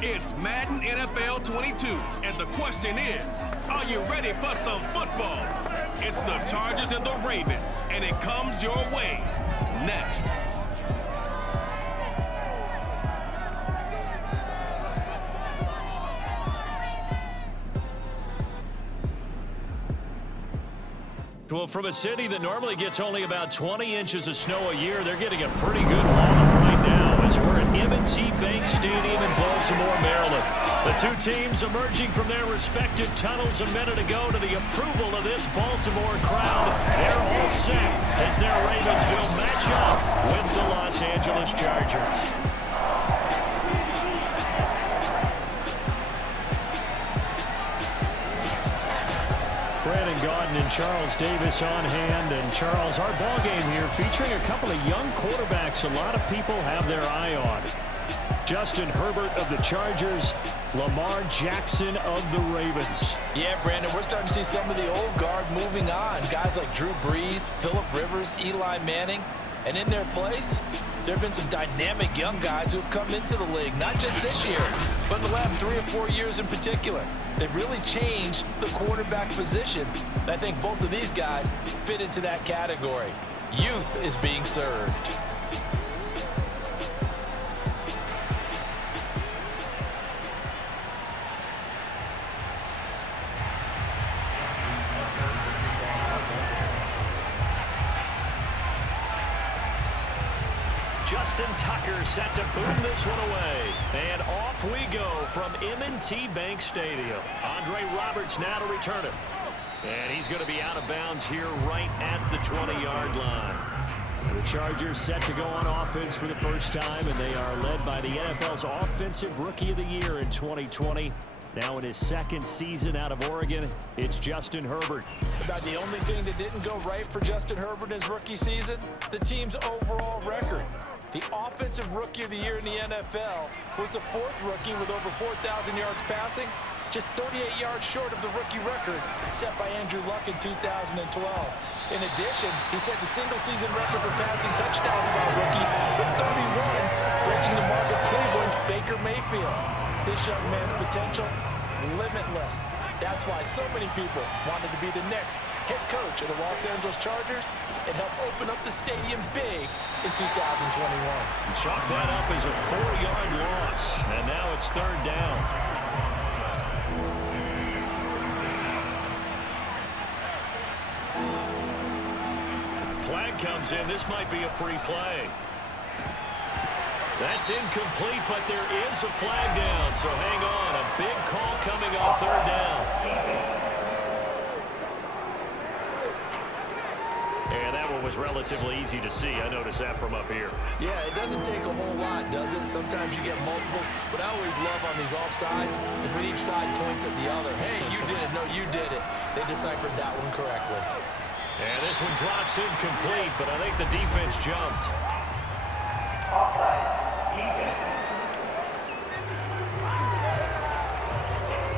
It's Madden NFL 22, and the question is, are you ready for some football? It's the Chargers and the Ravens, and it comes your way next. Well, from a city that normally gets only about 20 inches of snow a year, they're getting a pretty good lawn right now as we're at M&T Bank Stadium in Baltimore, Maryland. The two teams emerging from their respective tunnels a minute ago to the approval of this Baltimore crowd. They're all set as their Ravens will match up with the Los Angeles Chargers. Brandon Gaudin and Charles Davis on hand. And Charles, our ball game here featuring a couple of young quarterbacks a lot of people have their eye on. Justin Herbert of the Chargers, Lamar Jackson of the Ravens. Yeah, Brandon, we're starting to see some of the old guard moving on. Guys like Drew Brees, Phillip Rivers, Eli Manning. And in their place, there have been some dynamic young guys who have come into the league, not just this year, but in the last 3 or 4 years in particular. They've really changed the quarterback position. And I think both of these guys fit into that category. Youth is being served. Justin Tucker set to boom this one away. And off we go from M&T Bank Stadium. Andre Roberts now to return it. And he's going to be out of bounds here right at the 20-yard line. The Chargers set to go on offense for the first time, and they are led by the NFL's Offensive Rookie of the Year in 2020. Now in his second season out of Oregon, it's Justin Herbert. About the only thing that didn't go right for Justin Herbert in his rookie season, the team's overall record. The Offensive Rookie of the Year in the NFL was the fourth rookie with over 4,000 yards passing, just 38 yards short of the rookie record set by Andrew Luck in 2012. In addition, he set the single-season record for passing touchdowns by a rookie with 31, breaking the mark of Cleveland's Baker Mayfield. This young man's potential, limitless. That's why so many people wanted to be the next head coach of the Los Angeles Chargers and help open up the stadium big in 2021. Chalk that up as a 4-yard loss, and now it's third down. Flag comes in. This might be a free play. That's incomplete, but there is a flag down, so hang on. A big call coming on third down. And that one was relatively easy to see. I noticed that from up here. Yeah, it doesn't take a whole lot, does it? Sometimes you get multiples. What I always love on these offsides is when each side points at the other. Hey, you did it. No, you did it. They deciphered that one correctly. And this one drops incomplete, but I think the defense jumped.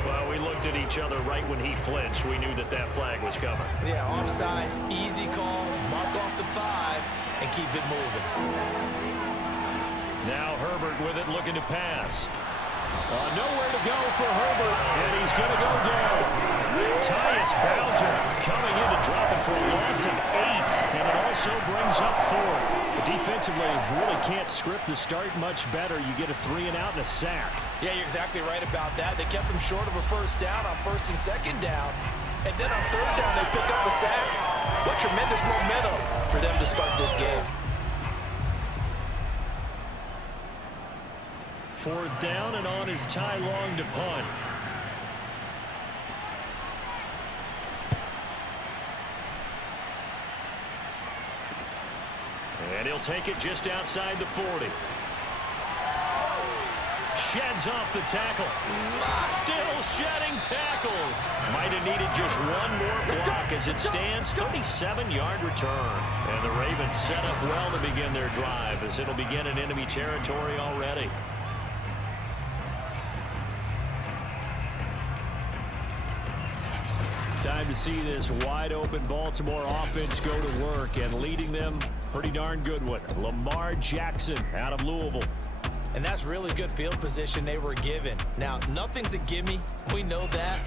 Well, we looked at each other right when he flinched. We knew that that flag was coming. Yeah, offsides, easy call, mark off the 5, and keep it moving. Now Herbert with it, looking to pass. Nowhere to go for Herbert, and he's going to go down. Tyus Bowser coming in to drop it for a loss of 8, and it also brings up 4th. Defensively, really can't script the start much better. You get a 3-and-out and a sack. Yeah, you're exactly right about that. They kept him short of a first down on first and second down, and then on third down they pick up a sack. What tremendous momentum for them to start this game. 4th down, and on is Ty Long to punt. And he'll take it just outside the 40. Sheds off the tackle. Still shedding tackles. Might have needed just one more block as it stands. 37-yard return. And the Ravens set up well to begin their drive as it'll begin in enemy territory already. Time to see this wide-open Baltimore offense go to work, and leading them, pretty darn good one. Lamar Jackson out of Louisville. And that's really good field position they were given. Now, nothing's a gimme. We know that.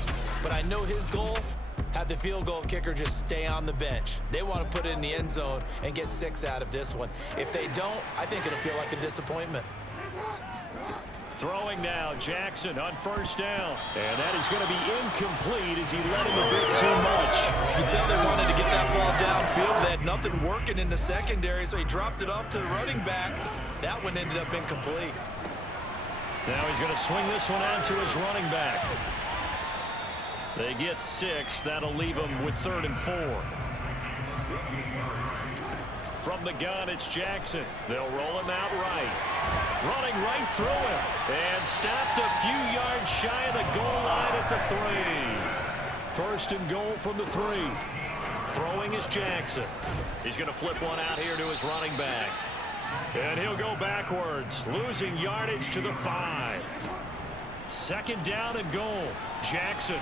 But I know his goal, have the field goal kicker just stay on the bench. They want to put it in the end zone and get 6 out of this one. If they don't, I think it'll feel like a disappointment. Throwing now, Jackson on first down. And that is going to be incomplete as he let him a bit too much. You can tell they wanted to get that ball downfield. They had nothing working in the secondary, so he dropped it off to the running back. That one ended up incomplete. Now he's going to swing this one out to his running back. They get 6. That'll leave him with 3rd and 4. From the gun, it's Jackson. They'll roll him out right. Running right through him. And stopped a few yards shy of the goal line at the 3. 1st and goal from the 3. Throwing is Jackson. He's going to flip one out here to his running back. And he'll go backwards, losing yardage to the 5. 2nd down and goal. Jackson.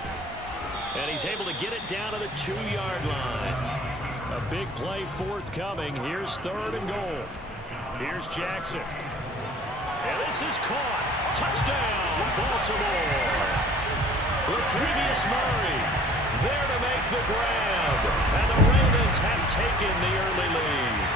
And he's able to get it down to the 2-yard line. A big play forthcoming. Here's 3rd and goal. Here's Jackson. And this is caught. Touchdown, Baltimore. Latavius Murray there to make the grab. And the Ravens have taken the early lead.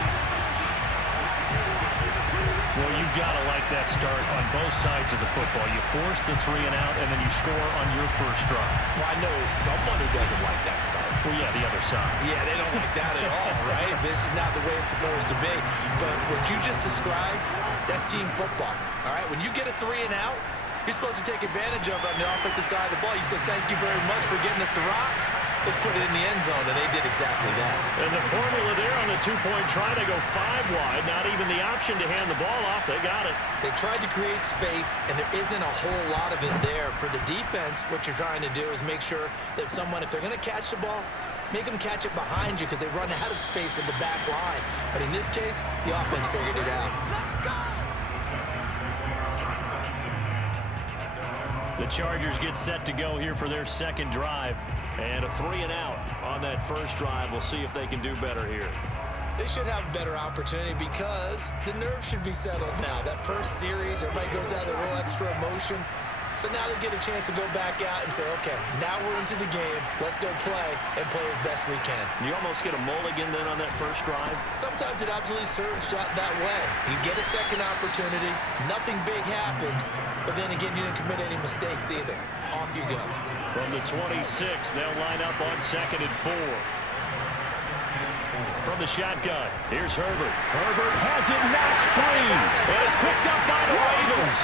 Well, you've got to like that start on both sides of the football. You force the 3 and out, and then you score on your first drive. Well, I know someone who doesn't like that start. Well, yeah, the other side. Yeah, they don't like that at all, right? This is not the way it's supposed to be. But what you just described, that's team football, all right? When you get a 3 and out, you're supposed to take advantage of it on the offensive side of the ball. You said, thank you very much for getting us the rock. Let's put it in the end zone, and they did exactly that. And the formula there on the 2-point try to go 5 wide, not even the option to hand the ball off. They got it. They tried to create space, and there isn't a whole lot of it there. For the defense, what you're trying to do is make sure that if they're going to catch the ball, make them catch it behind you because they run out of space with the back line. But in this case, the offense figured it out. The Chargers get set to go here for their 2nd drive. And a 3 and out on that first drive. We'll see if they can do better here. They should have a better opportunity because the nerves should be settled now. That first series, everybody goes out with a little extra emotion. So now they get a chance to go back out and say, okay, now we're into the game. Let's go play and play as best we can. You almost get a mulligan then on that first drive? Sometimes it absolutely serves that way. You get a second opportunity. Nothing big happened. But then again, you didn't commit any mistakes either. Off you go. From the 26, they'll line up on 2nd and 4. From the shotgun, here's Herbert. Herbert has it knocked free, and it's picked up by the Ravens.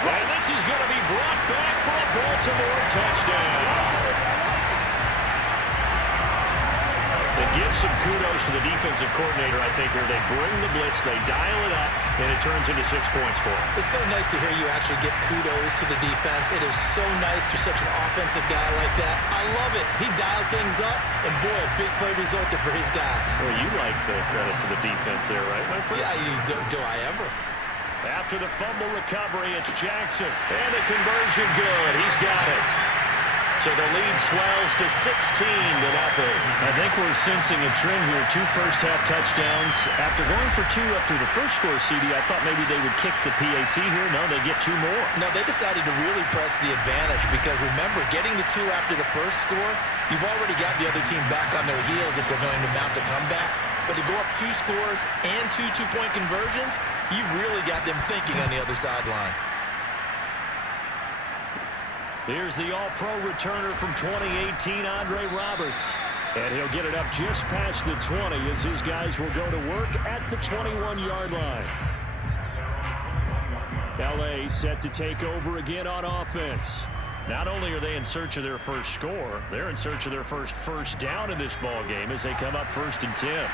And this is going to be brought back for a Baltimore touchdown. They give some kudos to the defensive coordinator, I think, here. They bring the blitz, they dial it up, and it turns into 6 points for them. It's so nice to hear you actually give kudos to the defense. It is so nice you're such an offensive guy like that. I love it. He dialed things up, and boy, a big play resulted for his guys. Well, you like the credit to the defense there, right, my friend? Yeah, do I ever? After the fumble recovery, it's Jackson. And the conversion good. He's got it. So the lead swells to 16-0. I think we're sensing a trend here. 2 first-half touchdowns. After going for 2 after the first score, CD, I thought maybe they would kick the PAT here. No, they get 2 more. No, they decided to really press the advantage because, remember, getting the 2 after the first score, you've already got the other team back on their heels if they're going to mount a comeback. But to go up 2 scores and 2 two-point conversions, you've really got them thinking on the other sideline. Here's the all-pro returner from 2018, Andre Roberts. And he'll get it up just past the 20 as his guys will go to work at the 21-yard line. LA set to take over again on offense. Not only are they in search of their first score, they're in search of their first down in this ball game as they come up 1st and 10.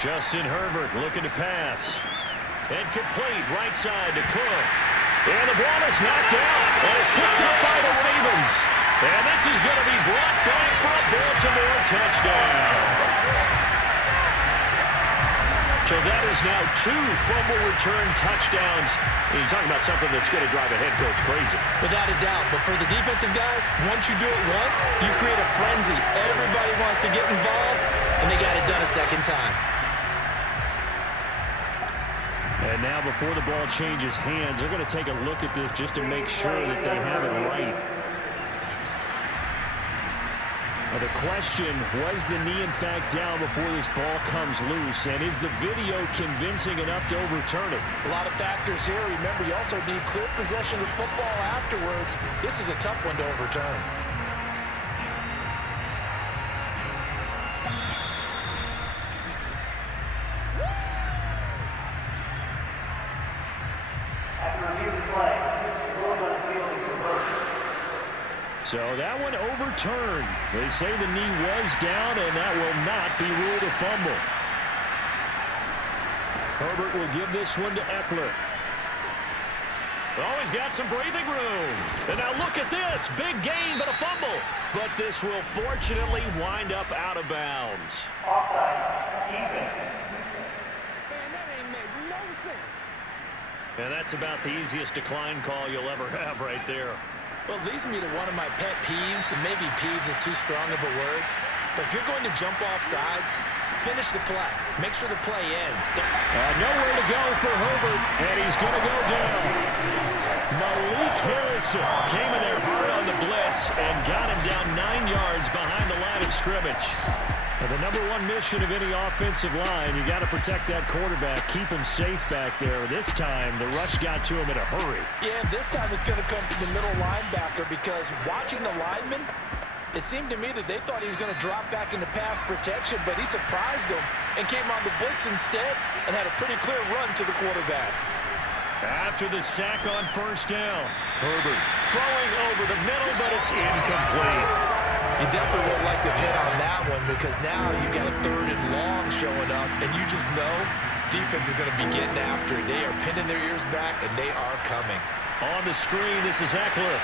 Justin Herbert looking to pass. And complete right side to Cook. And the ball is knocked out. And it's picked up by the Ravens. And this is going to be brought back for a Baltimore touchdown. So that is now 2 fumble return touchdowns. And you're talking about something that's going to drive a head coach crazy. Without a doubt. But for the defensive guys, once you do it once, you create a frenzy. Everybody wants to get involved, and they got it done a second time. And now before the ball changes hands, they're going to take a look at this just to make sure that they have it right. Now the question, was the knee in fact down before this ball comes loose? And is the video convincing enough to overturn it? A lot of factors here. Remember, you also need clear possession of football afterwards. This is a tough one to overturn. So that one overturned. They say the knee was down, and that will not be ruled a fumble. Herbert will give this one to Eckler. Oh, he's got some breathing room. And now look at this. Big gain, but a fumble. But this will fortunately wind up out of bounds. And that's about the easiest decline call you'll ever have right there. Well, it leads me to one of my pet peeves, and maybe peeves is too strong of a word, but if you're going to jump off sides, finish the play. Make sure the play ends. Nowhere to go for Herbert, and he's going to go down. Malik Harrison came in there hard on the blitz and got him down 9 yards behind the line of scrimmage. Now, the number one mission of any offensive line, you got to protect that quarterback, keep him safe back there. This time, the rush got to him in a hurry. Yeah, this time it's going to come from the middle linebacker because watching the lineman, it seemed to me that they thought he was going to drop back into pass protection, but he surprised them and came on the blitz instead and had a pretty clear run to the quarterback. After the sack on first down, Herbert throwing over the middle, but it's incomplete. You definitely would like to hit on that one because now you've got a 3rd and long showing up, and you just know defense is going to be getting after it. They are pinning their ears back, and they are coming. On the screen, this is Eckler.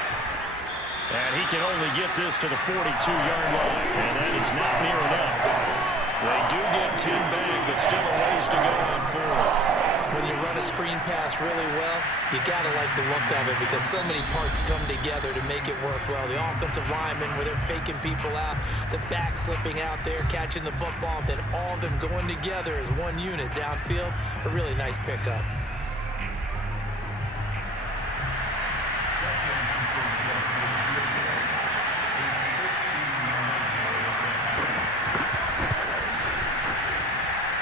And he can only get this to the 42-yard line, and that is not near enough. They do get 10 back, but still a ways to go on 4th. When you run a screen pass really well, you got to like the look of it because so many parts come together to make it work well. The offensive linemen, where they're faking people out, the back slipping out there, catching the football, then all of them going together as one unit downfield. A really nice pickup.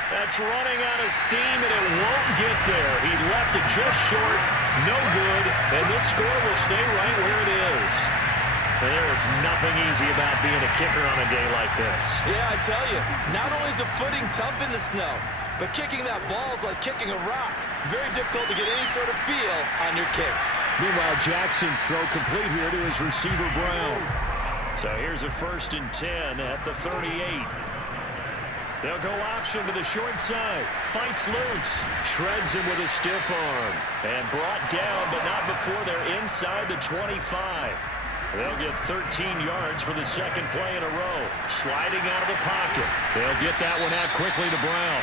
That's running out of steam, and it won't get there. He left it just short, no good, and this score will stay right where it is. There is nothing easy about being a kicker on a day like this. Yeah, I tell you, not only is the footing tough in the snow, but kicking that ball is like kicking a rock. Very difficult to get any sort of feel on your kicks. Meanwhile, Jackson's throw complete here to his receiver, Brown. So here's a 1st and 10 at the 38. They'll go option to the short side. Fights loose. Shreds him with a stiff arm. And brought down, but not before they're inside the 25. They'll get 13 yards for the second play in a row. Sliding out of the pocket. They'll get that one out quickly to Brown.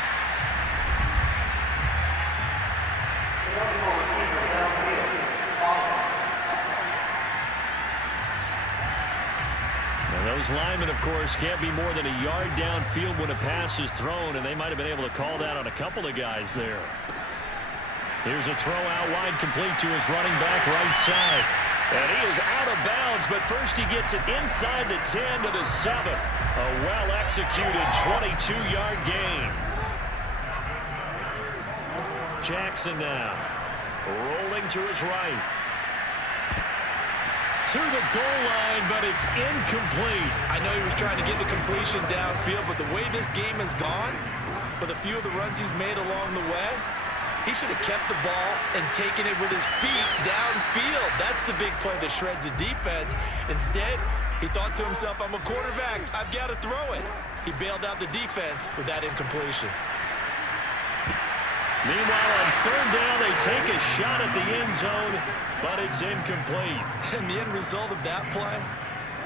Those linemen, of course, can't be more than a yard downfield when a pass is thrown, and they might have been able to call that on a couple of guys there. Here's a throw out wide, complete to his running back right side. And he is out of bounds, but first he gets it inside the 10 to the 7. A well-executed 22-yard gain. Jackson now rolling to his right. To the goal line, but it's incomplete. I know he was trying to get the completion downfield, but the way this game has gone, with a few of the runs he's made along the way, he should have kept the ball and taken it with his feet downfield. That's the big play that shreds the defense. Instead, he thought to himself, I'm a quarterback, I've got to throw it. He bailed out the defense with that incompletion. Meanwhile, on 3rd down, they take a shot at the end zone, but it's incomplete. And the end result of that play,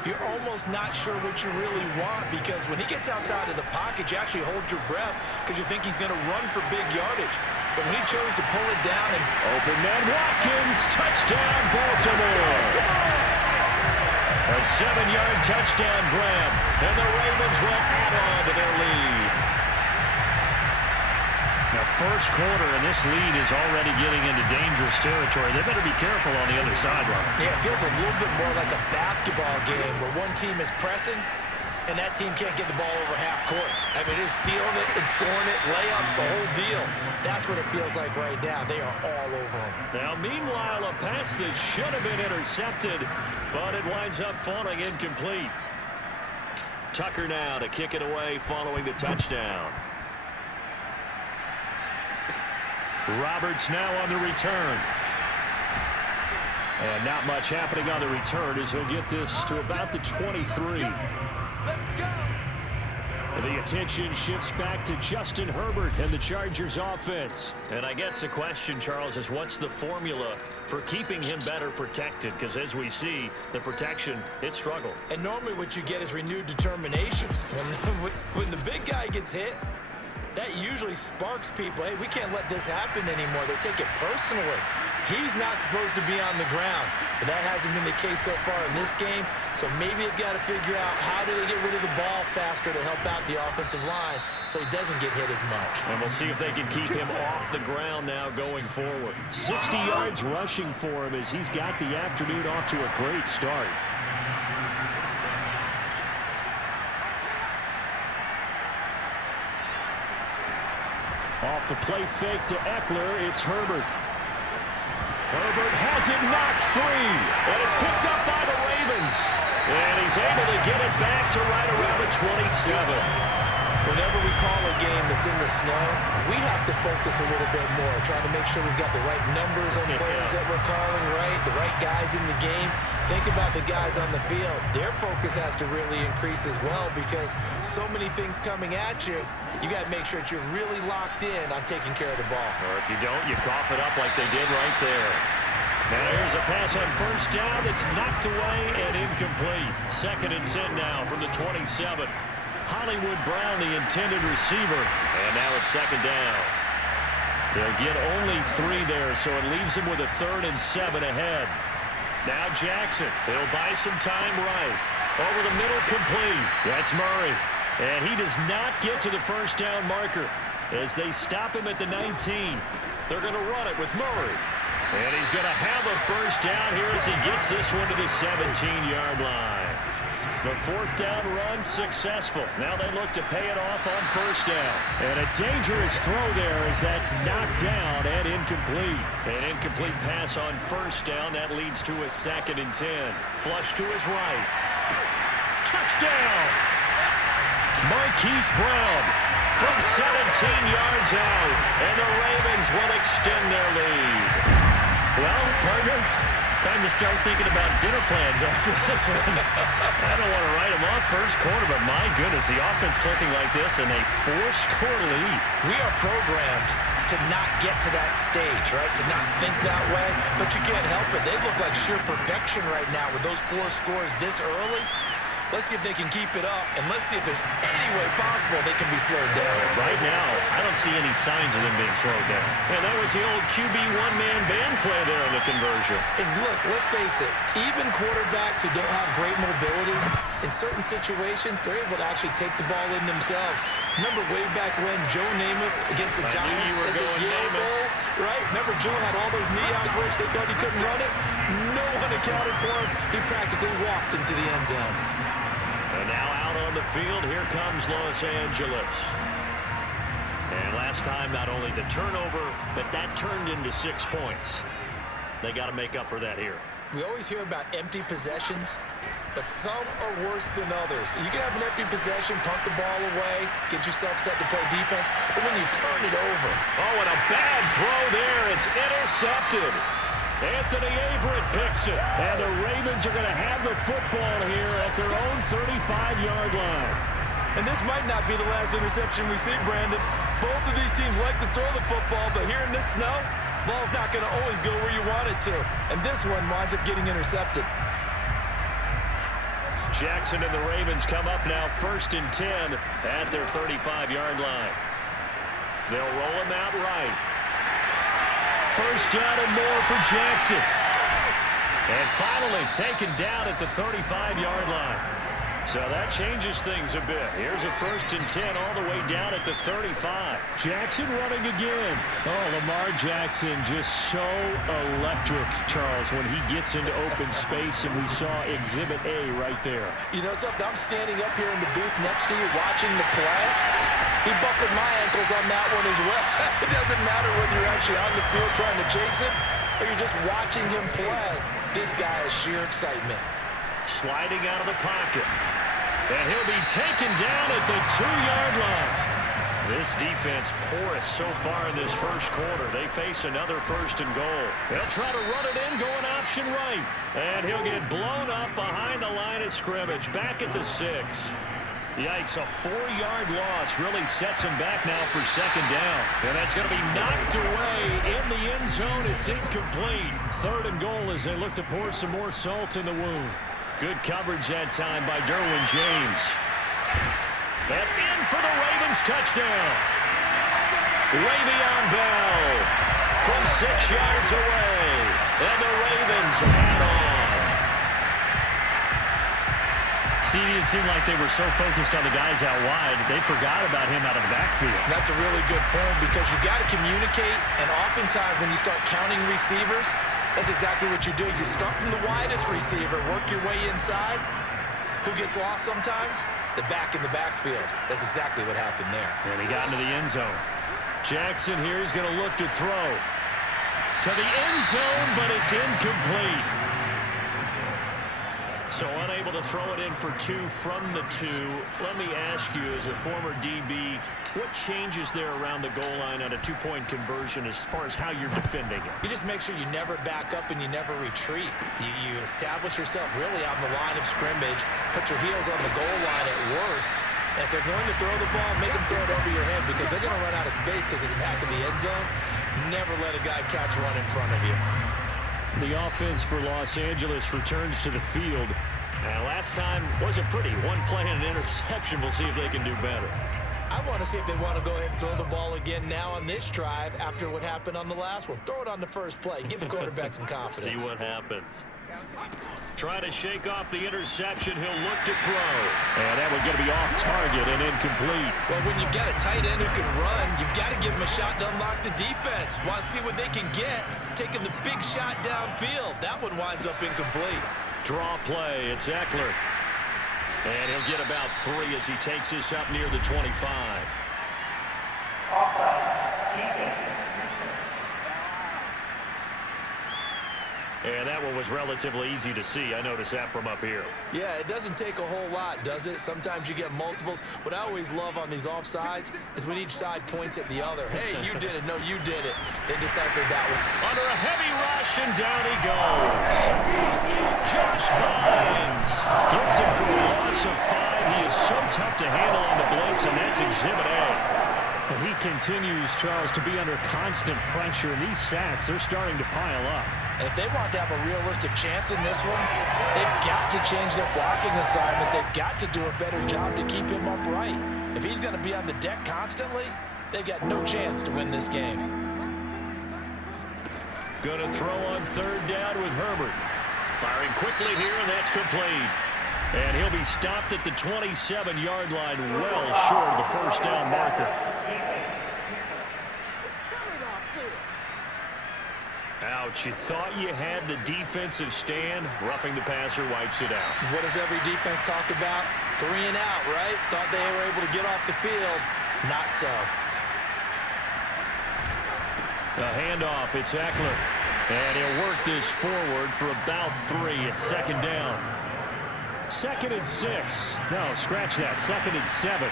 you're almost not sure what you really want because when he gets outside of the pocket, you actually hold your breath because you think he's going to run for big yardage. But when he chose to pull it down and open man Watkins, touchdown Baltimore. A 7-yard touchdown grab, and the Ravens will add on to their lead. Now, first quarter, and this lead is already getting into dangerous territory. They better be careful on the other sideline. Yeah, it feels a little bit more like a basketball game where one team is pressing and that team can't get the ball over half court. I mean, they're stealing it and scoring it, layups, the whole deal. That's what it feels like right now. They are all over them. Now, meanwhile, a pass that should have been intercepted, but it winds up falling incomplete. Tucker now to kick it away following the touchdown. Roberts now on the return. And not much happening on the return as he'll get this to about the 23. The attention shifts back to Justin Herbert and the Chargers offense. And I guess the question, Charles, is what's the formula for keeping him better protected? Because as we see, the protection, it struggled. And normally what you get is renewed determination. When the big guy gets hit, that usually sparks people. Hey, we can't let this happen anymore. They take it personally. He's not supposed to be on the ground, but that hasn't been the case so far in this game. So maybe they've got to figure out how do they get rid of the ball faster to help out the offensive line so he doesn't get hit as much. And we'll see if they can keep him off the ground now going forward. 60 yards rushing for him as he's got the afternoon off to a great start. Off the play fake to Eckler, it's Herbert. Herbert has it knocked free, and it's picked up by the Ravens. And he's able to get it back to right around the 27. Whenever we call a game that's in the snow, we have to focus a little bit more, trying to make sure we've got the right numbers on players that we're calling, right? The right guys in the game. Think about the guys on the field. Their focus has to really increase as well because so many things coming at you, you got to make sure that you're really locked in on taking care of the ball. Or if you don't, you cough it up like they did right there. Now here's a pass on first down that's knocked away and incomplete. 2nd and 10 now from the 27. Hollywood Brown, the intended receiver. And now it's 2nd down. They'll get only 3 there, so it leaves him with a 3rd and 7 ahead. Now Jackson. He'll buy some time right. Over the middle, complete. That's Murray. And he does not get to the first down marker as they stop him at the 19. They're going to run it with Murray. And he's going to have a first down here as he gets this one to the 17-yard line. The 4th down run successful. Now they look to pay it off on first down. And a dangerous throw there as that's knocked down and incomplete. An incomplete pass on first down. That leads to a 2nd and 10. Flush to his right. Touchdown! Marquise Brown from 17 yards out. And the Ravens will extend their lead. Well, partner, time to start thinking about dinner plans after this one. I don't want to write them off first quarter, but my goodness, the offense clicking like this and a 4-score lead. We are programmed to not get to that stage, right? To not think that way, but you can't help it. They look like sheer perfection right now with those 4 scores this early. Let's see if they can keep it up, and let's see if there's any way possible they can be slowed down. Right now, I don't see any signs of them being slowed down. And that was the old QB one-man band play there on the conversion. And look, let's face it, even quarterbacks who don't have great mobility, in certain situations, they're able to actually take the ball in themselves. Remember way back when Joe Namath against the Giants at the Yale Bowl, right? Remember Joe had all those knee outbreaks, they thought he couldn't run it? No one accounted for him. He practically walked into the end zone. And now out on the field, here comes Los Angeles. And last time, not only the turnover, but that turned into 6 points. They got to make up for that here. We always hear about empty possessions, but some are worse than others. You can have an empty possession, punt the ball away, get yourself set to play defense, but when you turn it over. Oh, and a bad throw there. It's intercepted. Anthony Averett picks it. And the Ravens are going to have the football here at their own 35-yard line. And this might not be the last interception we see, Brandon. Both of these teams like to throw the football, but here in this snow, ball's not going to always go where you want it to. And this one winds up getting intercepted. Jackson and the Ravens come up now 1st and 10 at their 35-yard line. They'll roll him out right. First down and more for Jackson. And finally taken down at the 35-yard line. So that changes things a bit. Here's a 1st and 10 all the way down at the 35. Jackson running again. Oh, Lamar Jackson just so electric, Charles, when he gets into open space, and we saw Exhibit A right there. You know something? I'm standing up here in the booth next to you watching the play. He buckled my ankles on that one as well. It doesn't matter whether you're actually on the field trying to chase him or you're just watching him play. This guy is sheer excitement. Sliding out of the pocket. And he'll be taken down at the 2-yard line. This defense porous so far in this first quarter. They face another 1st and goal. They'll try to run it in, going option right. And he'll get blown up behind the line of scrimmage, back at the 6. Yikes, a 4-yard loss really sets him back now for 2nd down. And that's going to be knocked away in the end zone. It's incomplete. 3rd and goal as they look to pour some more salt in the wound. Good coverage that time by Derwin James. And in for the Ravens touchdown. Le'Veon Bell from 6 yards away. And the Ravens add on. See, it seemed like they were so focused on the guys out wide, they forgot about him out of the backfield. That's a really good point because you got to communicate, and oftentimes when you start counting receivers, that's exactly what you do. You start from the widest receiver, work your way inside. Who gets lost sometimes? The back in the backfield. That's exactly what happened there. And he got into the end zone. Jackson here is going to look to throw to the end zone, but it's incomplete. So unable to throw it in for 2 from the 2. Let me ask you, as a former DB, what changes there around the goal line on a 2-point conversion as far as how you're defending it? You just make sure you never back up and you never retreat. You establish yourself really on the line of scrimmage, put your heels on the goal line at worst. And if they're going to throw the ball, make them throw it over your head because they're going to run out of space because of the back of the end zone. Never let a guy catch one in front of you. The offense for Los Angeles returns to the field. And last time was a pretty one play and an interception. We'll see if they can do better. I want to see if they want to go ahead and throw the ball again now on this drive after what happened on the last one. Throw it on the first play. Give the quarterback some confidence. See what happens. Try to shake off the interception. He'll look to throw. And that one going to be off target and incomplete. Well, when you've got a tight end who can run, you've got to give him a shot to unlock the defense. Want to see what they can get, taking the big shot downfield. That one winds up incomplete. Draw play. It's Eckler. And he'll get about 3 as he takes this up near the 25. And that one was relatively easy to see. I noticed that from up here. Yeah, it doesn't take a whole lot, does it? Sometimes you get multiples. What I always love on these offsides is when each side points at the other. Hey, you did it. No, you did it. They deciphered that one. Under a heavy rush, and down he goes. Josh Bynes gets him for a loss of 5. He is so tough to handle on the blitz, and that's Exhibit A. And he continues, Charles, to be under constant pressure, and these sacks, they're starting to pile up. And if they want to have a realistic chance in this one, they've got to change their blocking assignments. They've got to do a better job to keep him upright. If he's going to be on the deck constantly, they've got no chance to win this game. Going to throw on 3rd down with Herbert. Firing quickly here, and that's complete. And he'll be stopped at the 27-yard line, well short of the 1st down marker. Ouch, you thought you had the defensive stand. Roughing the passer wipes it out. What does every defense talk about? 3 and out, right? Thought they were able to get off the field. Not so. A handoff, it's Eckler. And he'll work this forward for about 3 at 2nd down. 2nd and 6. No, scratch that. 2nd and 7.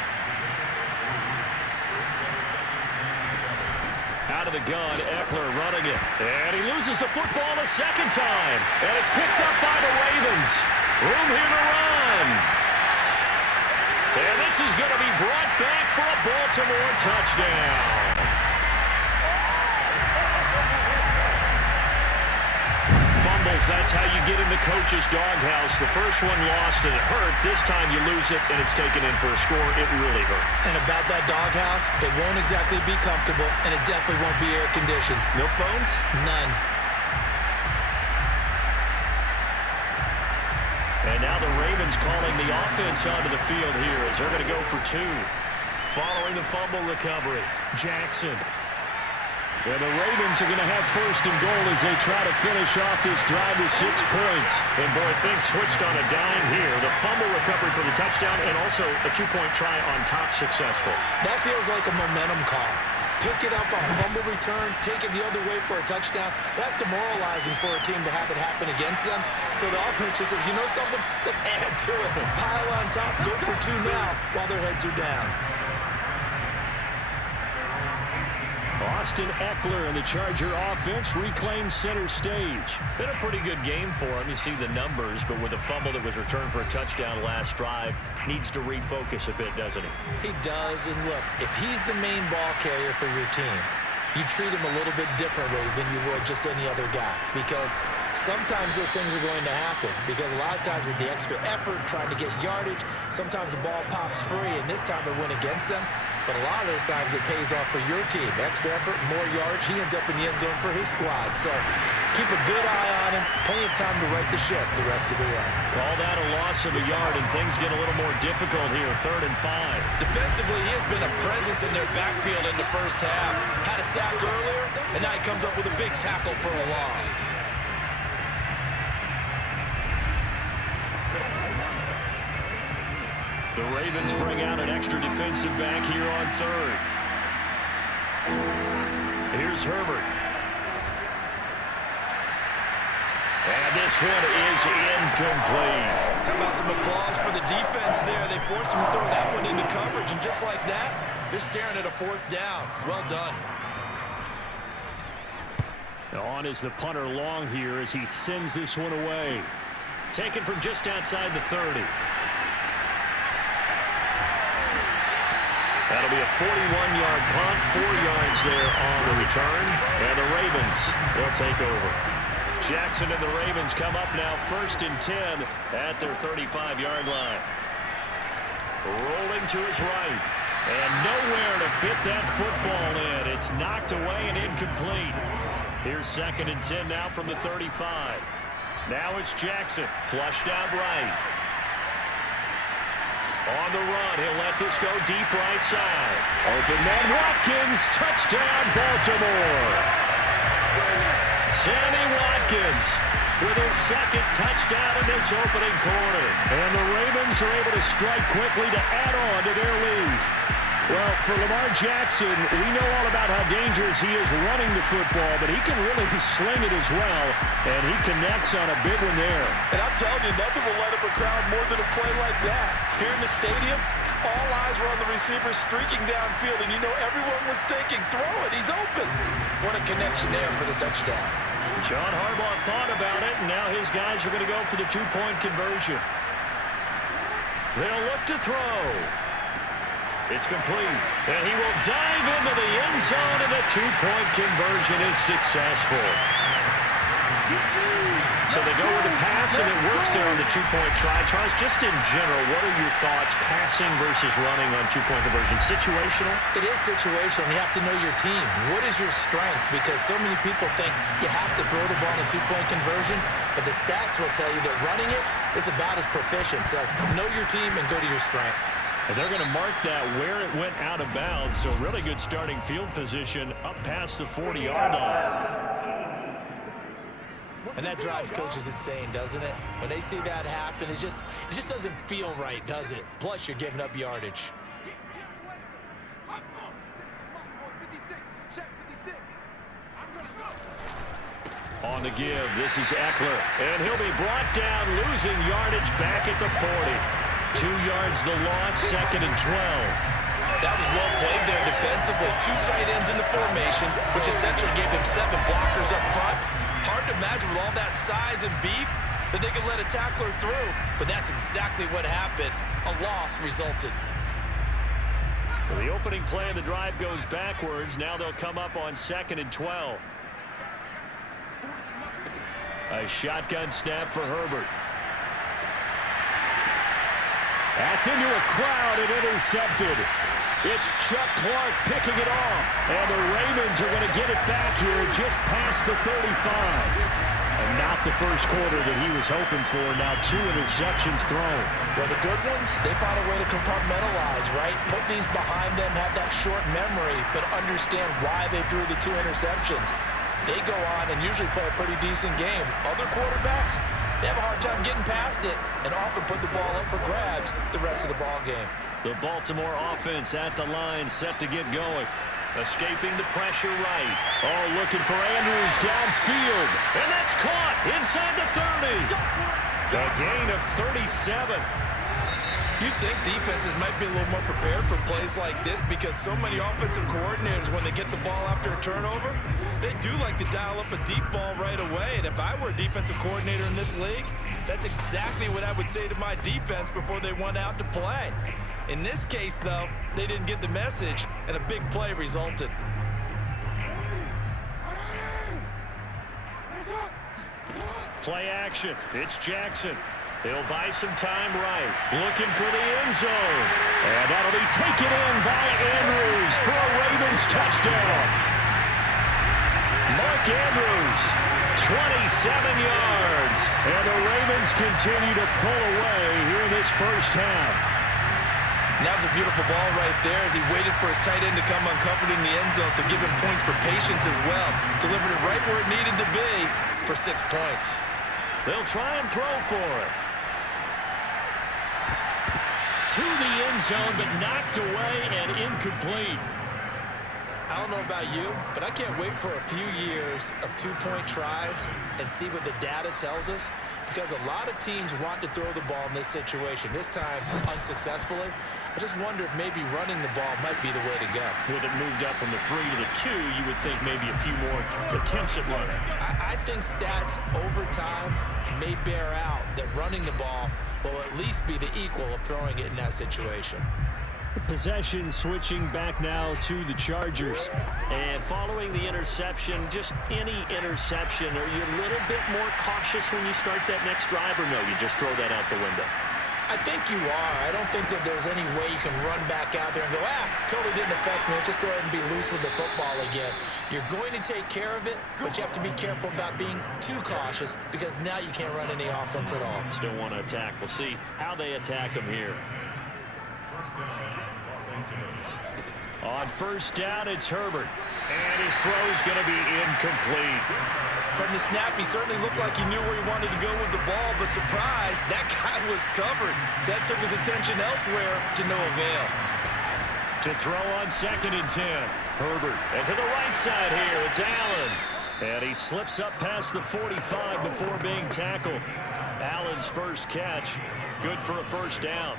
Out of the gun, Eckler running it. And he loses the football a 2nd time. And it's picked up by the Ravens. Room here to run. And this is going to be brought back for a Baltimore touchdown. Fumbles, that's how you get in the coach's doghouse. The first one lost and it hurt. This time you lose it and it's taken in for a score. It really hurt. And about that doghouse, it won't exactly be comfortable, and it definitely won't be air-conditioned. Milk bones? None. And now the Ravens Ravens calling the offense onto the field here as they're going to go for 2. Following the fumble recovery, Jackson. Yeah, the Ravens are going to have first and goal as they try to finish off this drive with 6 points. And, boy, things switched on a dime here. The fumble recovery for the touchdown and also a 2-point try on top successful. That feels like a momentum call. Pick it up on a fumble return, take it the other way for a touchdown. That's demoralizing for a team to have it happen against them. So the offense just says, you know something? Let's add to it. Pile on top, go for 2 now while their heads are down. Austin Eckler and the Charger offense reclaimed center stage. Been a pretty good game for him. You see the numbers, but with a fumble that was returned for a touchdown last drive, needs to refocus a bit, doesn't he? He does, and look, if he's the main ball carrier for your team, you treat him a little bit differently than you would just any other guy, because sometimes those things are going to happen, because a lot of times with the extra effort, trying to get yardage, sometimes the ball pops free, and this time it went against them. But a lot of those times it pays off for your team. Extra effort, more yards. He ends up in the end zone for his squad. So keep a good eye on him. Plenty of time to right the ship the rest of the way. Called out a loss of a yard, and things get a little more difficult here. 3rd and 5. Defensively, he has been a presence in their backfield in the first half. Had a sack earlier, and now he comes up with a big tackle for a loss. The Ravens bring out an extra defensive back here on 3rd. Here's Herbert. And this one is incomplete. How about some applause for the defense there? They forced him to throw that one into coverage, and just like that, they're staring at a 4th down. Well done. On is the punter long here as he sends this one away. Taken from just outside the 30. That'll be a 41-yard punt, 4 yards there on the return. And the Ravens, they'll take over. Jackson and the Ravens come up now 1st and 10 at their 35-yard line. Rolling to his right. And nowhere to fit that football in. It's knocked away and incomplete. Here's 2nd and 10 now from the 35. Now it's Jackson, flushed out right. On the run, he'll let this go deep right side. Open man Watkins, touchdown Baltimore. Sammy Watkins with his 2nd touchdown in this opening quarter. And the Ravens are able to strike quickly to add on to their lead. Well, for Lamar Jackson, we know all about how dangerous he is running the football, but he can really sling it as well, and he connects on a big one there. And I'm telling you, nothing will light up a crowd more than a play like that. Here in the stadium, all eyes were on the receiver streaking downfield, and you know everyone was thinking, throw it, he's open. What a connection there for the touchdown. John Harbaugh thought about it, and now his guys are going to go for the 2-point conversion. They'll look to throw. It's complete, and he will dive into the end zone, and the 2-point conversion is successful. So they go with the pass, and it works there on the 2-point try. Charles, just in general, what are your thoughts passing versus running on 2-point conversion? Situational? It is situational. You have to know your team. What is your strength? Because so many people think you have to throw the ball in a 2-point conversion, but the stats will tell you that running it is about as proficient. So know your team and go to your strength. And they're going to mark that where it went out of bounds. So really good starting field position up past the 40-yard line. And that drives coaches insane, doesn't it? When they see that happen, it just doesn't feel right, does it? Plus, you're giving up yardage. On the give, this is Eckler. And he'll be brought down, losing yardage back at the 40. 2 yards the loss, 2nd and 12. That was well played there defensively. 2 tight ends in the formation, which essentially gave him 7 blockers up front. Hard to imagine with all that size and beef that they could let a tackler through, but that's exactly what happened. A loss resulted. So the opening play of the drive goes backwards. Now they'll come up on 2nd and 12. A shotgun snap for Herbert. That's into a crowd and intercepted. It's Chuck Clark picking it off. And the Ravens are going to get it back here just past the 35. And not the first quarter that he was hoping for. Now 2 interceptions thrown. Well, the good ones, they find a way to compartmentalize, right? Put these behind them, have that short memory, but understand why they threw the 2 interceptions. They go on and usually play a pretty decent game. Other quarterbacks, they have a hard time getting past it and often put the ball up for grabs the rest of the ball game. The Baltimore offense at the line, set to get going. Escaping the pressure right. Oh, looking for Andrews downfield. And that's caught inside the 30. A gain of 37. You think defenses might be a little more prepared for plays like this because so many offensive coordinators, when they get the ball after a turnover, they do like to dial up a deep ball right away. And if I were a defensive coordinator in this league, that's exactly what I would say to my defense before they went out to play. In this case, though, they didn't get the message, and a big play resulted. Play action. It's Jackson. He'll buy some time right. Looking for the end zone. And that'll be taken in by Andrews for a Ravens touchdown. Mark Andrews, 27 yards. And the Ravens continue to pull away here in this first half. And that was a beautiful ball right there as he waited for his tight end to come uncovered in the end zone, so give him points for patience as well. Delivered it right where it needed to be for 6 points. They'll try and throw for it. To the end zone, but knocked away and incomplete. I don't know about you, but I can't wait for a few years of 2-point tries and see what the data tells us, because a lot of teams want to throw the ball in this situation, this time unsuccessfully. I just wonder if maybe running the ball might be the way to go. With it moved up from the 3 to the 2, you would think maybe a few more attempts at running. I think stats over time may bear out that running the ball will at least be the equal of throwing it in that situation. Possession switching back now to the Chargers. And following the interception, just any interception, are you a little bit more cautious when you start that next drive, or no, you just throw that out the window? I think you are. I don't think that there's any way you can run back out there and go, totally didn't affect me. Let's just go ahead and be loose with the football again. You're going to take care of it, but you have to be careful about being too cautious because now you can't run any offense at all. Still want to attack. We'll see how they attack them here. On first down, it's Herbert. And his throw's going to be incomplete. From the snap, he certainly looked like he knew where he wanted to go with the ball, but surprise, that guy was covered. So that took his attention elsewhere to no avail. To throw on 2nd and 10. Herbert. And to the right side here, it's Allen. And he slips up past the 45 before being tackled. Allen's first catch, good for a first down.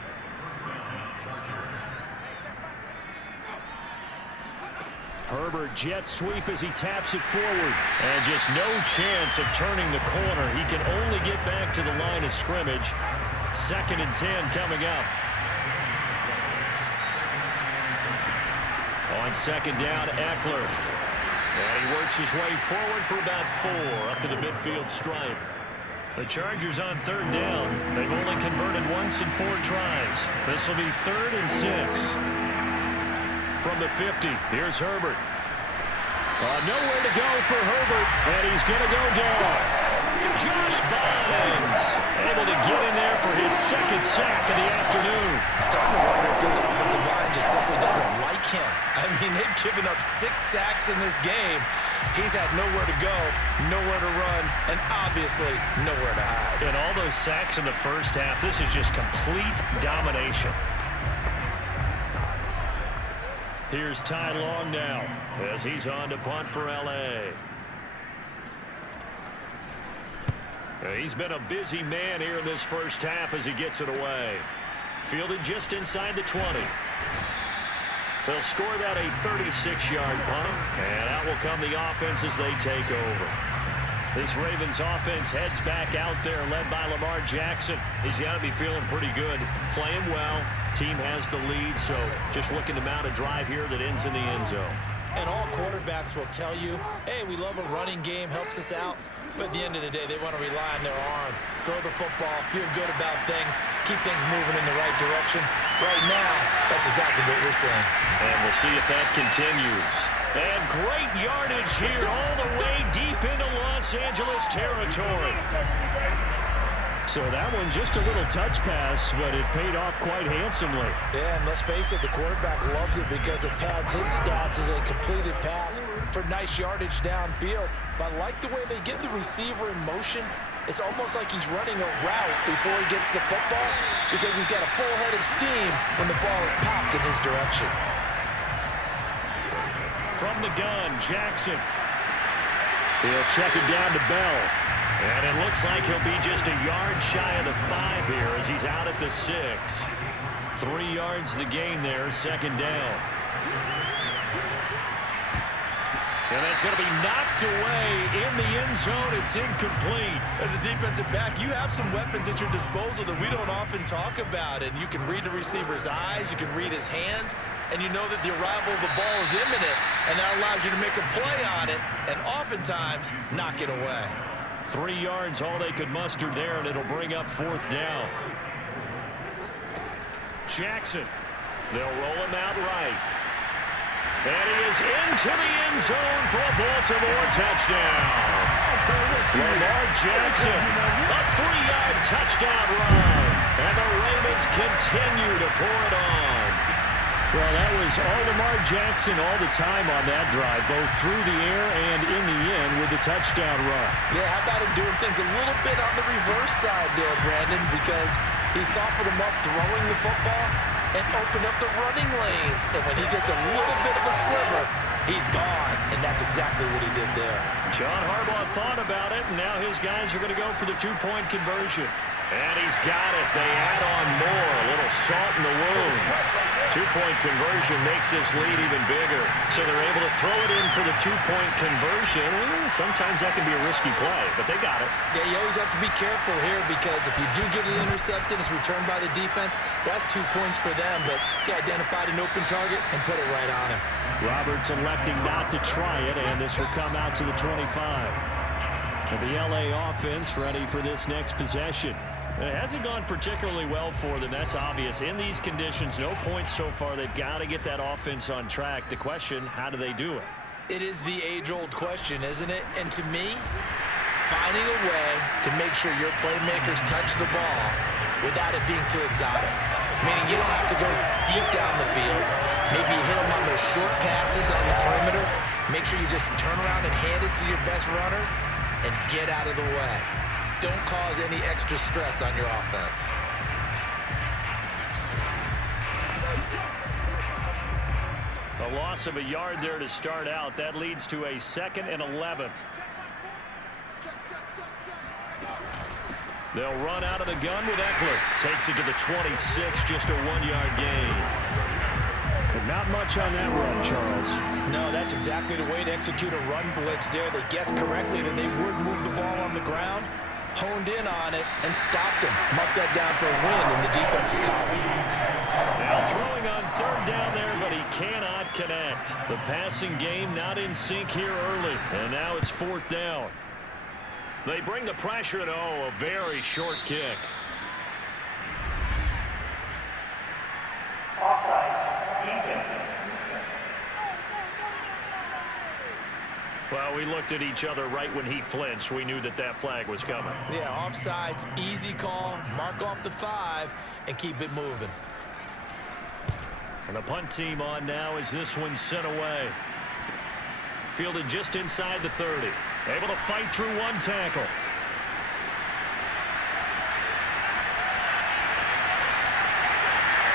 Herbert jet sweep as he taps it forward. And just no chance of turning the corner. He can only get back to the line of scrimmage. 2nd and 10 coming up. On 2nd down, Eckler. And he works his way forward for about 4 up to the midfield stripe. The Chargers on 3rd down. They've only converted once in 4 tries. This will be 3rd and 6. From the 50, here's Herbert. Nowhere to go for Herbert, and he's going to go down. Josh Bynes able to get in there for his 2nd sack of the afternoon. I'm starting to wonder if this offensive line just simply doesn't like him. I mean, they've given up 6 sacks in this game. He's had nowhere to go, nowhere to run, and obviously nowhere to hide. And all those sacks in the first half, this is just complete domination. Here's Ty Long now as he's on to punt for L.A. He's been a busy man here in this first half as he gets it away. Fielded just inside the 20. They'll score that a 36-yard punt, and out will come the offense as they take over. This Ravens offense heads back out there, led by Lamar Jackson. He's got to be feeling pretty good, playing well. Team has the lead, so just looking to mount a drive here that ends in the end zone. And all quarterbacks will tell you, hey, we love a running game, helps us out. But at the end of the day, they want to rely on their arm, throw the football, feel good about things, keep things moving in the right direction. Right now, that's exactly what we're saying. And we'll see if that continues. And great yardage here all the way deep into Los Angeles territory. So that one just a little touch pass, but it paid off quite handsomely. Yeah, and let's face it, the quarterback loves it because it pads his stats as a completed pass for nice yardage downfield. But I like the way they get the receiver in motion. It's almost like he's running a route before he gets the football because he's got a full head of steam when the ball is popped in his direction. From the gun, Jackson. He'll check it down to Bell. And it looks like he'll be just a yard shy of the 5 here as he's out at the 6. 3 yards the gain there, second down. And that's going to be knocked away in the end zone. It's incomplete. As a defensive back, you have some weapons at your disposal that we don't often talk about. And you can read the receiver's eyes, you can read his hands, and you know that the arrival of the ball is imminent, and that allows you to make a play on it and oftentimes knock it away. 3 yards, all they could muster there, and it'll bring up 4th down. Jackson. They'll roll him out right. And he is into the end zone for a Baltimore touchdown. Lamar Jackson, a 3-yard touchdown run. And the Ravens continue to pour it on. Well, that was all Lamar Jackson all the time on that drive, both through the air and in the end with the touchdown run. Yeah, how about him doing things a little bit on the reverse side there, Brandon, because he softened him up throwing the football and opened up the running lanes. And when he gets a little bit of a sliver, he's gone. And that's exactly what he did there. John Harbaugh thought about it, and now his guys are going to go for the 2-point conversion. And he's got it. They add on more. A little salt in the wound. 2-point conversion makes this lead even bigger. So they're able to throw it in for the 2-point conversion. Sometimes that can be a risky play, but they got it. Yeah, you always have to be careful here because if you do get it intercepted, it's returned by the defense, that's 2 points for them. But he identified an open target and put it right on him. Roberts electing not to try it, and this will come out to the 25. And the LA offense ready for this next possession. It hasn't gone particularly well for them. That's obvious. In these conditions, no points so far. They've got to get that offense on track. The question, how do they do it? It is the age-old question, isn't it? And to me, finding a way to make sure your playmakers touch the ball without it being too exotic. Meaning you don't have to go deep down the field. Maybe you hit them on those short passes on the perimeter. Make sure you just turn around and hand it to your best runner and get out of the way. Don't cause any extra stress on your offense. A loss of a yard there to start out. That leads to a 2nd and 11. They'll run out of the gun with Eckler. Takes it to the 26, just a 1-yard gain. But not much on that run, Charles. No, that's exactly the way to execute a run blitz there. They guessed correctly that they would move the ball on the ground, honed in on it, and stopped him. Marked that down for a win in the defense's column. Now throwing on 3rd down there, but he cannot connect. The passing game not in sync here early, and now it's 4th down. They bring the pressure, and a very short kick. Well, we looked at each other right when he flinched. We knew that that flag was coming. Yeah, offsides, easy call, mark off the 5, and keep it moving. And the punt team on now as this one's sent away. Fielded just inside the 30. Able to fight through one tackle.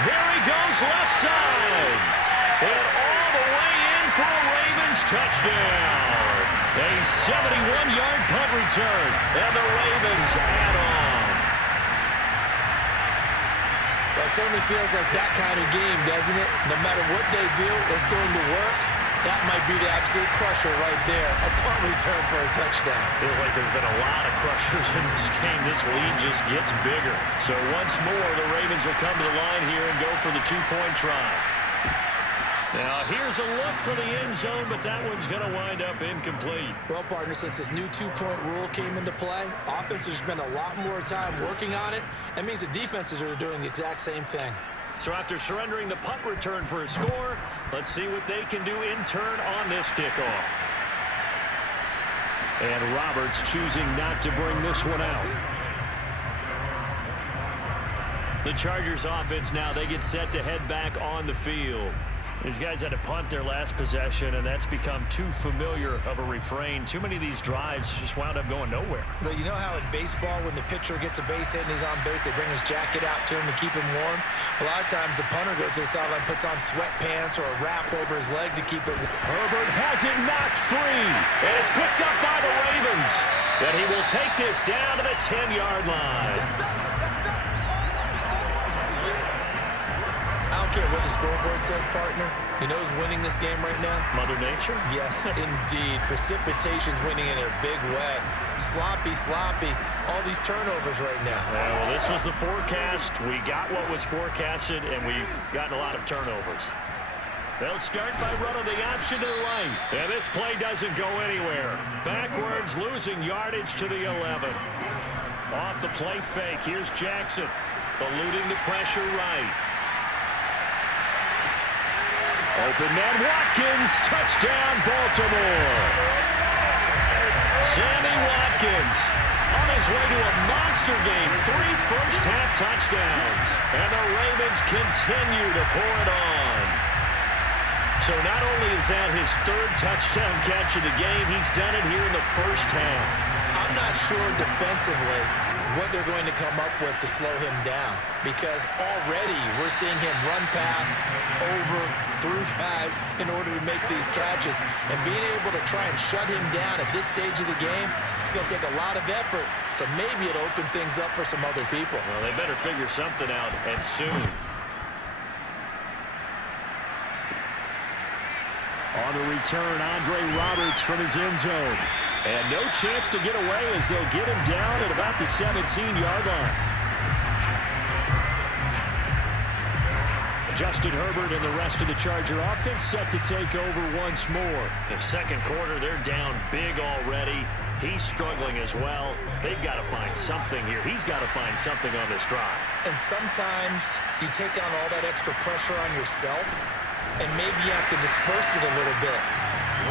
There he goes, left side. And all the way in for a Ravens touchdown. A 71-yard punt return. And the Ravens add on. Well, it certainly feels like that kind of game, doesn't it? No matter what they do, it's going to work. That might be the absolute crusher right there. A punt return for a touchdown. Feels like there's been a lot of crushers in this game. This lead just gets bigger. So once more, the Ravens will come to the line here and go for the 2-point try. Now, here's a look for the end zone, but that one's going to wind up incomplete. Well, partner, since this new 2-point rule came into play, offenses spend a lot more time working on it. That means the defenses are doing the exact same thing. So after surrendering the punt return for a score, let's see what they can do in turn on this kickoff. And Roberts choosing not to bring this one out. The Chargers offense now, they get set to head back on the field. These guys had to punt their last possession, and that's become too familiar of a refrain. Too many of these drives just wound up going nowhere. But you know how in baseball, when the pitcher gets a base hit and he's on base, they bring his jacket out to him to keep him warm? A lot of times the punter goes to the sideline, puts on sweatpants or a wrap over his leg to keep it warm. Herbert has it knocked free, and it's picked up by the Ravens. And he will take this down to the 10-yard line. I don't care what the scoreboard says, partner. You know who's winning this game right now? Mother Nature? Yes, indeed. Precipitation's winning in a big way. Sloppy, all these turnovers right now. Yeah, well, this was the forecast. We got what was forecasted, and we've gotten a lot of turnovers. They'll start by running the option to the right. And this play doesn't go anywhere. Backwards, losing yardage to the 11. Off the play fake. Here's Jackson, eluding the pressure right. Open man Watkins, touchdown Baltimore. Sammy Watkins on his way to a monster game, 3 first-half touchdowns. And the Ravens continue to pour it on. So not only is that his 3rd touchdown catch of the game, he's done it here in the first half. I'm not sure defensively what they're going to come up with to slow him down, because already we're seeing him run past, over, through guys in order to make these catches. And being able to try and shut him down at this stage of the game, it's going to take a lot of effort. So maybe it'll open things up for some other people. Well, they better figure something out, and soon. On the return, Andre Roberts from his end zone. And no chance to get away as they'll get him down at about the 17-yard line. Justin Herbert and the rest of the Charger offense set to take over once more. The second quarter, they're down big already. He's struggling as well. They've got to find something here. He's got to find something on this drive. And sometimes you take on all that extra pressure on yourself, and maybe you have to disperse it a little bit.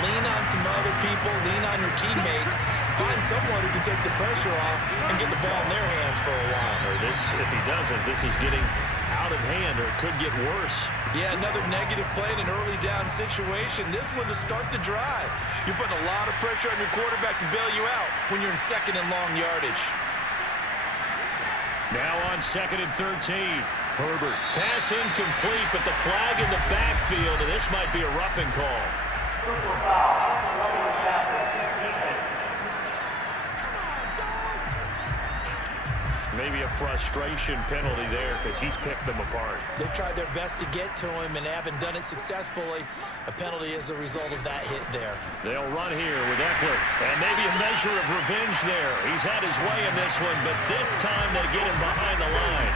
Lean on some other people, lean on your teammates, find someone who can take the pressure off and get the ball in their hands for a while. Or this, if he doesn't, this is getting out of hand, or it could get worse. Yeah, another negative play in an early down situation. This one to start the drive. You're putting a lot of pressure on your quarterback to bail you out when you're in 2nd and long yardage. Now on 2nd and 13. Herbert. Pass incomplete, but the flag in the backfield, and this might be a roughing call. Maybe a frustration penalty there because he's picked them apart. They've tried their best to get to him and haven't done it successfully. A penalty as a result of that hit there. They'll run here with Eckler. And maybe a measure of revenge there. He's had his way in this one, but this time they get him behind the line.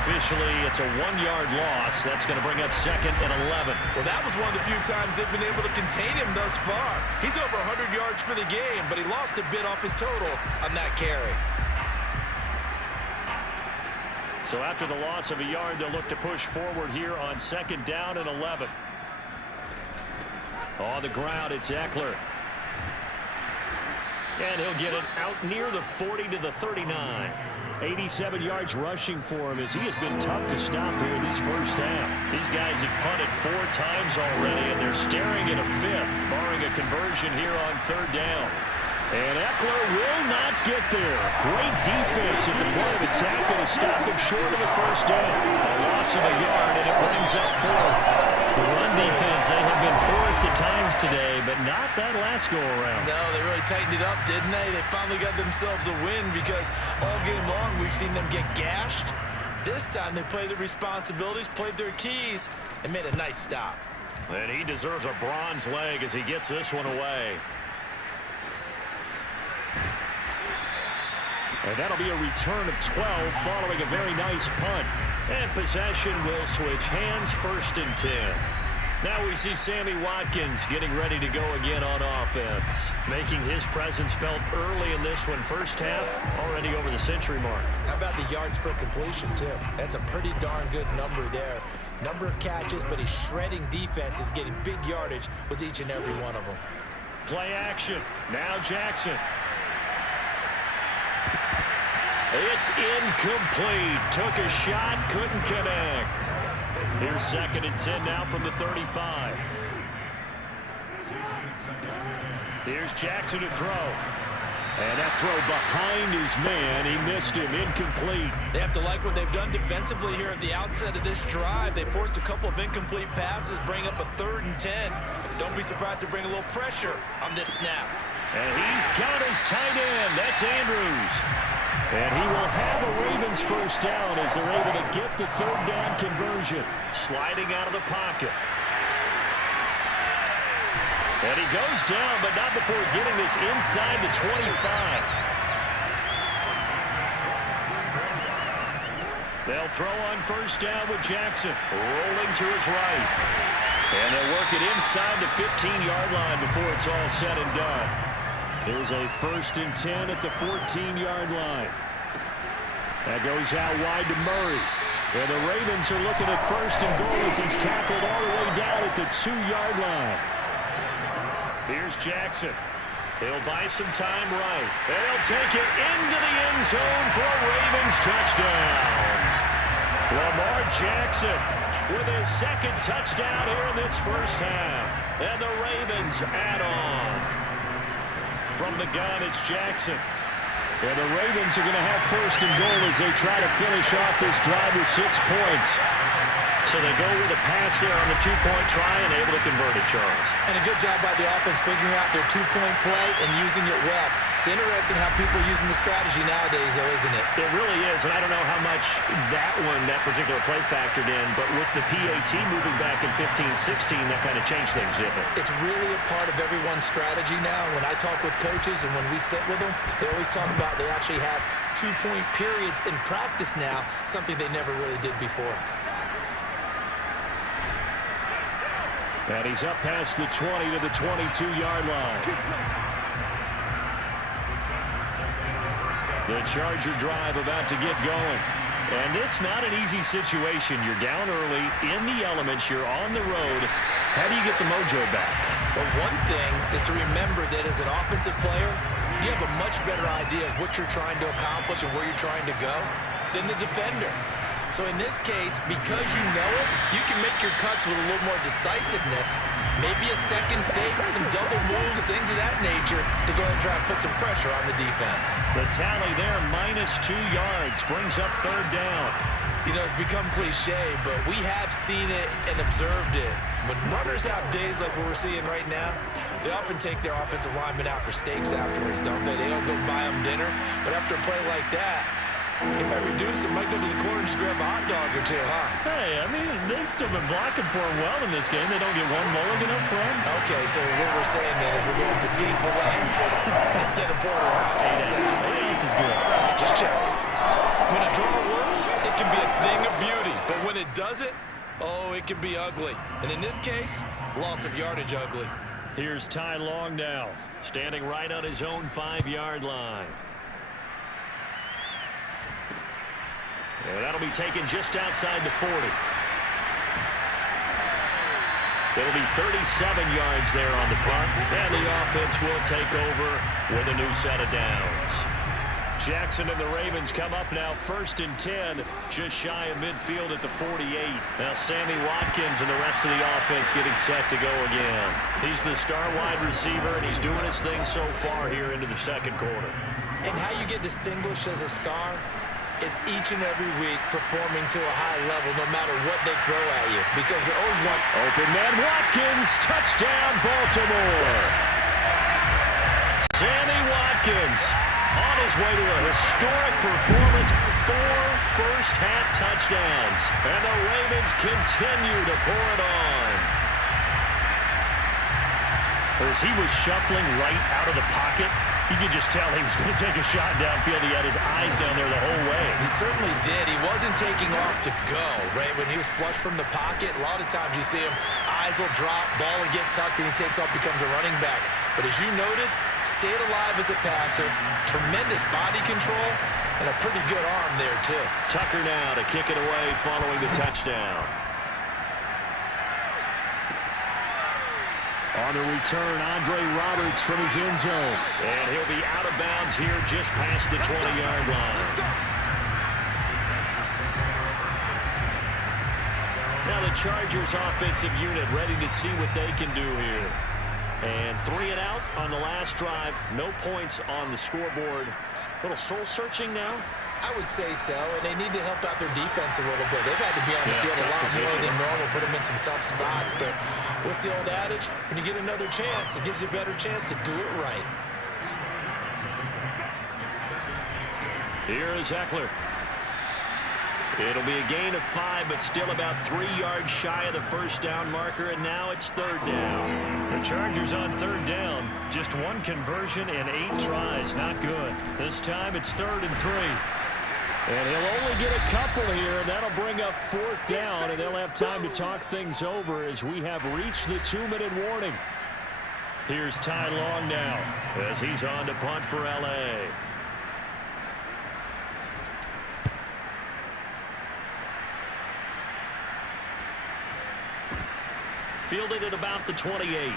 Officially, it's a 1-yard loss. That's going to bring up 2nd and 11. Well, that was one of the few times they've been able to contain him thus far. He's over 100 yards for the game, but he lost a bit off his total on that carry. So after the loss of a yard, they'll look to push forward here on 2nd down and 11. On the ground, it's Eckler. And he'll get it out near the 40 to the 39. 87 yards rushing for him as he has been tough to stop here this first half. These guys have punted 4 times already, and they're staring at a 5th, barring a conversion here on 3rd down. And Eckler will not get there. Great defense at the point of attack that has stopped him short of the first down. A loss of a yard, and it brings up 4th. The run defense, they have been porous at times today, but not that last go-around. No, they really tightened it up, didn't they? They finally got themselves a win because all game long we've seen them get gashed. This time they played their responsibilities, played their keys, and made a nice stop. And he deserves a bronze leg as he gets this one away. And that'll be a return of 12 following a very nice punt. And possession will switch hands, 1st and 10. Now we see Sammy Watkins getting ready to go again on offense. Making his presence felt early in this one. First half, already over the century mark. How about the yards per completion, too? That's a pretty darn good number there. Number of catches, but he's shredding defense, is getting big yardage with each and every one of them. Play action. Now Jackson. It's incomplete. Took a shot, couldn't connect. Here's 2nd and 10 now from the 35. Here's Jackson to throw. And that throw behind his man. He missed him. Incomplete. They have to like what they've done defensively here at the outset of this drive. They forced a couple of incomplete passes, bring up a 3rd and 10. Don't be surprised to bring a little pressure on this snap. And he's got his tight end. That's Andrews. And he will have a Ravens first down as they're able to get the 3rd down conversion. Sliding out of the pocket. And he goes down, but not before getting this inside the 25. They'll throw on first down with Jackson. Rolling to his right. And they'll work it inside the 15-yard line before it's all said and done. There's a 1st and 10 at the 14-yard line. That goes out wide to Murray. And the Ravens are looking at 1st and goal as he's tackled all the way down at the 2-yard line. Here's Jackson. He'll buy some time right. And he'll take it into the end zone for a Ravens touchdown. Lamar Jackson with his 2nd touchdown here in this first half. And the Ravens add on. From the gun, it's Jackson. And the Ravens are going to have 1st and goal as they try to finish off this drive with 6 points. So they go with a pass there on the 2-point try and able to convert it, Charles. And a good job by the offense figuring out their 2-point play and using it well. It's interesting how people are using the strategy nowadays, though, isn't it? It really is, and I don't know how much that particular play factored in, but with the PAT moving back in 15-16, that kind of changed things, didn't it? It's really a part of everyone's strategy now. When I talk with coaches and when we sit with them, they always talk about they actually have 2-point periods in practice now, something they never really did before. And he's up past the 20 to the 22-yard line. The Charger drive about to get going. And this not an easy situation. You're down early, in the elements, you're on the road. How do you get the mojo back? Well, one thing is to remember that as an offensive player, you have a much better idea of what you're trying to accomplish and where you're trying to go than the defender. So in this case, because you know it, you can make your cuts with a little more decisiveness. Maybe a second fake, some double moves, things of that nature to go ahead and try and put some pressure on the defense. The tally there, -2 yards, brings up 3rd down. You know, it's become cliche, but we have seen it and observed it. When runners have days like what we're seeing right now, they often take their offensive linemen out for steaks afterwards, don't they? They all go buy them dinner. But after a play like that, he might reduce it, might go to the corner and just grab a hot dog or two, huh? Hey, I mean, they've still been blocking for him well in this game. They don't get one mulligan up front. Okay, so what we're saying then is we're going petite filet instead of porterhouse. This is good. Just check. When a draw works, it can be a thing of beauty. But when it doesn't, oh, it can be ugly. And in this case, loss of yardage ugly. Here's Ty Long now, standing right on his own 5-yard line. And that'll be taken just outside the 40. It'll be 37 yards there on the punt. And the offense will take over with a new set of downs. Jackson and the Ravens come up now 1st and 10, just shy of midfield at the 48. Now Sammy Watkins and the rest of the offense getting set to go again. He's the star wide receiver, and he's doing his thing so far here into the 2nd quarter. And how you get distinguished as a star is each and every week performing to a high level no matter what they throw at you, because you always want open man. Watkins, touchdown Baltimore. Sammy Watkins on his way to a historic performance, 4 first-half touchdowns, and the Ravens continue to pour it on. As he was shuffling right out of the pocket, you could just tell he was going to take a shot downfield. He had his eyes down there the whole way. He certainly did. He wasn't taking off to go, right? When he was flushed from the pocket, a lot of times you see him Eyes will drop, ball will get tucked, and he takes off, becomes a running back. But as you noted, stayed alive as a passer, tremendous body control, and a pretty good arm there, too. Tucker now to kick it away following the touchdown. On the return, Andre Roberts from his end zone. And he'll be out of bounds here just past the 20-yard line. Now the Chargers offensive unit ready to see what they can do here. And 3 and out on the last drive. No points on the scoreboard. A little soul-searching now. I would say so, and they need to help out their defense a little bit. They've had to be on the field a lot more than normal, put them in some tough spots. But what's the old adage? When you get another chance, it gives you a better chance to do it right. Here is Eckler. It'll be a gain of 5, but still about 3 yards shy of the first down marker, and now it's 3rd down. The Chargers on 3rd down. Just 1 conversion and 8 tries. Not good. This time it's 3rd and 3. And he'll only get a couple here. That'll bring up 4th down, and they'll have time to talk things over as we have reached the 2-minute warning. Here's Ty Long now as he's on to punt for L.A. Fielded at about the 28.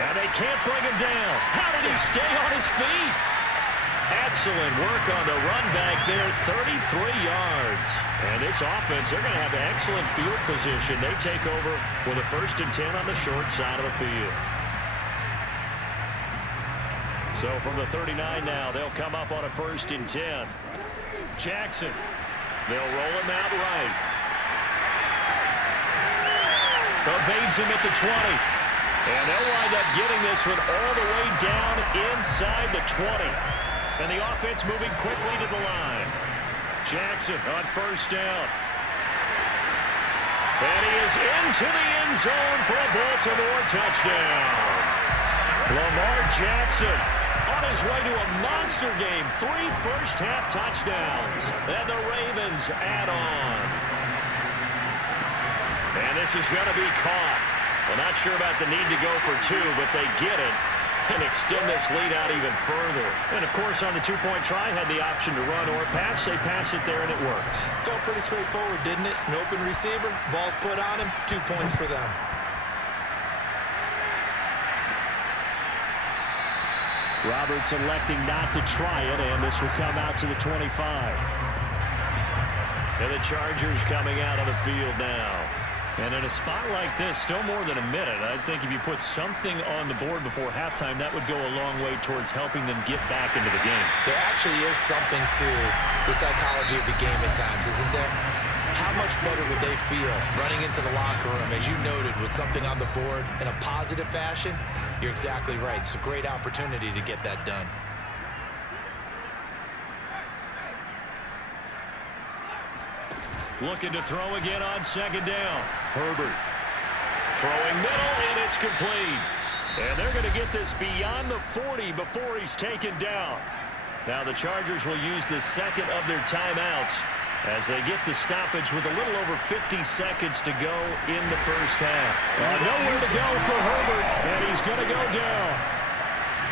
And they can't bring him down. How did he stay on his feet? Excellent work on the run back there, 33 yards. And this offense, they're going to have excellent field position. They take over with a 1st and 10 on the short side of the field. So from the 39 now, they'll come up on a 1st and 10. Jackson. They'll roll him out right. Evades him at the 20. And they'll wind up getting this one all the way down inside the 20. And the offense moving quickly to the line. Jackson on 1st down. And he is into the end zone for a Baltimore touchdown. Lamar Jackson on his way to a monster game. 3 first-half touchdowns. And the Ravens add on. And this is going to be caught. Well, not sure about the need to go for 2, but they get it and extend this lead out even further. And, of course, on the 2-point try, had the option to run or pass. They pass it there, and it works. Felt pretty straightforward, didn't it? An open receiver, ball's put on him, 2 points for them. Roberts electing not to try it, and this will come out to the 25. And the Chargers coming out on the field now. And in a spot like this, still more than a minute, I think if you put something on the board before halftime, that would go a long way towards helping them get back into the game. There actually is something to the psychology of the game at times, isn't there? How much better would they feel running into the locker room, as you noted, with something on the board in a positive fashion? You're exactly right. It's a great opportunity to get that done. Looking to throw again on 2nd down. Herbert throwing middle, and it's complete. And they're going to get this beyond the 40 before he's taken down. Now the Chargers will use the 2nd of their timeouts as they get the stoppage with a little over 50 seconds to go in the first half. Nowhere to go for Herbert, and he's going to go down.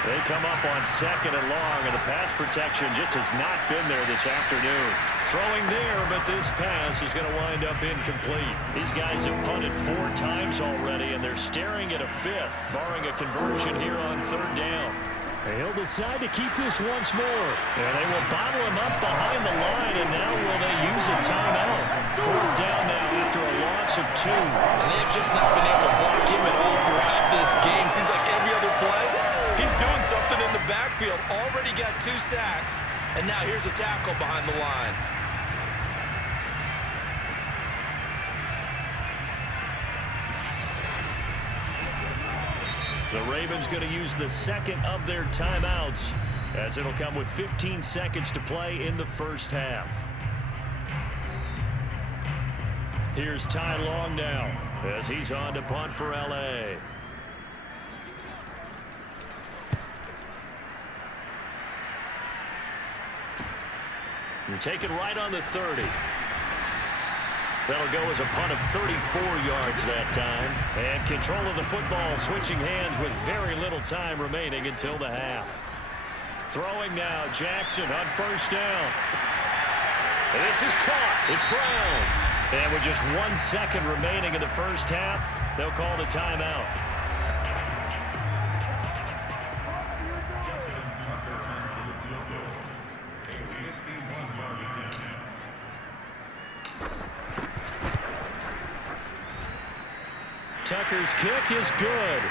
They come up on 2nd and long, and the pass protection just has not been there this afternoon. Throwing there, but this pass is going to wind up incomplete. These guys have punted 4 times already, and they're staring at a 5th, barring a conversion here on 3rd down. He'll decide to keep this once more. And they will bottle him up behind the line, and now will they use a timeout? 4th down now after a loss of 2. And they've just not been able to block him at all throughout this game. Seems like every other play, he's doing something in the backfield. Already got 2 sacks, and now here's a tackle behind the line. The Ravens going to use the 2nd of their timeouts as it'll come with 15 seconds to play in the first half. Here's Ty Long now as he's on to punt for L.A. And taken right on the 30. That'll go as a punt of 34 yards that time. And control of the football switching hands with very little time remaining until the half. Throwing now, Jackson on first down. And this is caught. It's Brown. And with just 1 second remaining in the first half, they'll call the timeout. Tucker's kick is good.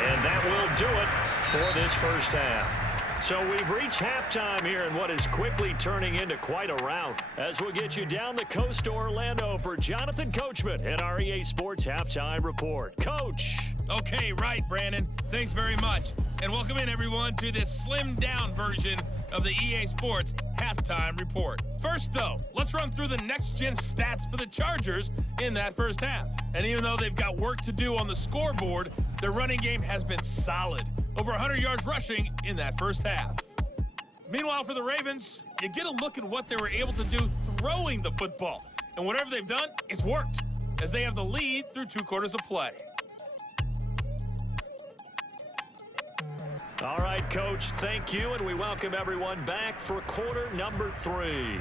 And that will do it for this first half. So we've reached halftime here in what is quickly turning into quite a rout. As we'll get you down the coast to Orlando for Jonathan Coachman and our EA Sports Halftime Report. Coach. Okay, right, Brandon. Thanks very much. And welcome in, everyone, to this slimmed-down version of the EA Sports Halftime Report. First, though, let's run through the next-gen stats for the Chargers in that first half. And even though they've got work to do on the scoreboard, their running game has been solid. Over 100 yards rushing in that first half. Meanwhile, for the Ravens, you get a look at what they were able to do throwing the football. And whatever they've done, it's worked, as they have the lead through 2 quarters of play. All right, Coach, thank you, and we welcome everyone back for quarter number 3.